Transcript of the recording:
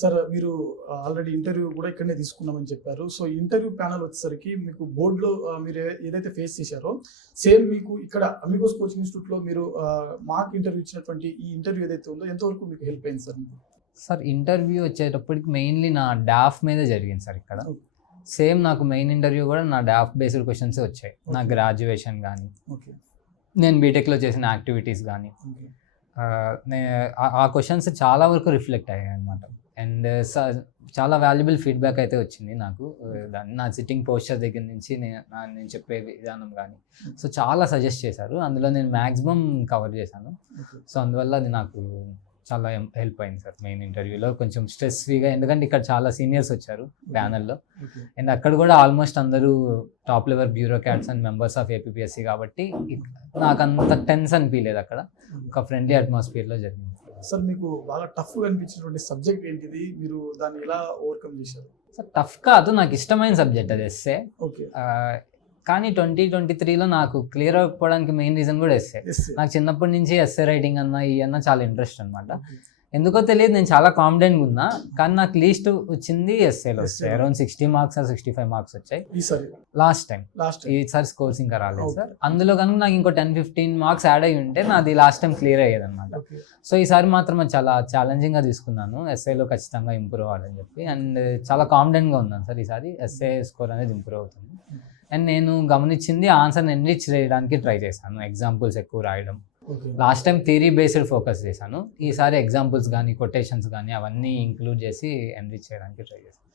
Sir మీరు already interview కూడా ఇక్కడనే తీసుకున్నామని చెప్పారు. సో, ఇంటర్వ్యూ ప్యానెల్ వచ్చేసరికి మీకు బోర్డ్‌లో మీరు ఏదైతే ఫేస్ చేశారో, సేమ్ మీకు ఇక్కడ అమిగోస్ కోచింగ్ ఇన్‌స్టిట్యూట్‌లో మీరు మాక్ ఇంటర్వ్యూ ఇచ్చినటువంటి ఈ ఇంటర్వ్యూ ఏదైతే ఉందో ఎంతవరకు మీకు హెల్ప్ అయింది సార్ మీకు? సార్ ఇంటర్వ్యూ వచ్చేటప్పటికి మెయిన్లీ నా డాఫ్ మీద జరిగింది సార్ ఇక్కడ. ఓకే. సేమ్ నాకు మెయిన్ ఇంటర్వ్యూ కూడా నా డాఫ్ బేస్డ్ క్వశ్చన్సే వచ్చాయి. నా ఓకే. గ్రాడ్యుయేషన్ కానీ, ఓకే. నేను బీటెక్లో చేసిన యాక్టివిటీస్ కానీ, ఓకే. ఆ క్వశ్చన్స్ చాలా వరకు రిఫ్లెక్ట్ అయ్యాయి అనమాట. అండ్ చాలా వాల్యుబుల్ ఫీడ్బ్యాక్ అయితే వచ్చింది నాకు. నా సిట్టింగ్ పోస్చర్ దగ్గర నుంచి నేను చెప్పే విధానం కానీ, సో చాలా సజెస్ట్ చేశారు. అందులో నేను మ్యాక్సిమం కవర్ చేశాను. ఓకే. సో అందువల్ల అది నాకు చాలా హెల్ప్ అయింది సార్ మెయిన్ ఇంటర్వ్యూలో. కొంచెం స్ట్రెస్ ఫ్రీగా, ఎందుకంటే ఇక్కడ చాలా సీనియర్స్ వచ్చారు ప్యానెల్లో. ఓకే. అండ్ అక్కడ కూడా ఆల్మోస్ట్ అందరూ top level bureaucrats and members of APPSC కాబట్టి నాకు అంత టెన్స్ అనిపించలేదు. అక్కడ ఒక ఫ్రెండ్లీ అట్మాస్ఫియర్లో జరిగింది. సార్ మీకు బాగా టఫ్‌గా అనిపించినటువంటి సబ్జెక్ట్ ఏంటిది? మీరు దాన్ని ఎలా ఓవర్‌కమ్ చేశారు? సార్ టఫ్ కాదు, నాకు ఇష్టమైన సబ్జెక్ట్ అది ఎస్సే. ఓకే. కానీ 2023లో నాకు క్లియర్ అవ్వకపోవడానికి మెయిన్ రీజన్ కూడా ఎస్సే. ఎస్సే. నాకు చిన్నప్పటి నుంచి ఎస్సే రైటింగ్ అన్న అన్న చాలా ఇంట్రెస్ట్ అనమాట. ఓకే. ఎందుకో తెలియదు, నేను చాలా కాన్ఫిడెంట్గా ఉన్నా, కానీ నాకు లీస్ట్ వచ్చింది ఎస్సేలో వచ్చాయి. అరౌండ్ 60 మార్క్స్ ఆర్ 65 మార్క్స్ వచ్చాయి ఈసారి లాస్ట్ టైం. ఈసారి స్కోర్స్ ఇంకా రాలేదు సార్. అందులో కనుక నాకు ఇంకో 10-15 మార్క్స్ యాడ్ అయ్యి ఉంటే నాది లాస్ట్ టైం క్లియర్ అయ్యేది అనమాట. ఓకే. సో ఈసారి మాత్రం అది చాలా ఛాలెంజింగ్గా తీసుకున్నాను. ఎస్ఏలో ఖచ్చితంగా ఇంప్రూవ్ అవ్వాలని చెప్పి, అండ్ చాలా కాన్ఫిడెంట్గా ఉన్నాను సార్. ఈసారి ఎస్ఏ స్కోర్ అనేది ఇంప్రూవ్ అవుతుంది. అండ్ నేను గమనించింది ఆన్సర్ని ఎన్రిచ్ చేయడానికి ట్రై చేశాను, ఎగ్జాంపుల్స్ ఎక్కువ రాయడం. Okay. Last time theory based focus చేశాను. ఈసారి ఎగ్జాంపుల్స్ కానీ, కొటేషన్స్ కానీ అవన్నీ ఇంక్లూడ్ చేసి ఎన్రిచ్ చేయడానికి ట్రై చేశాను.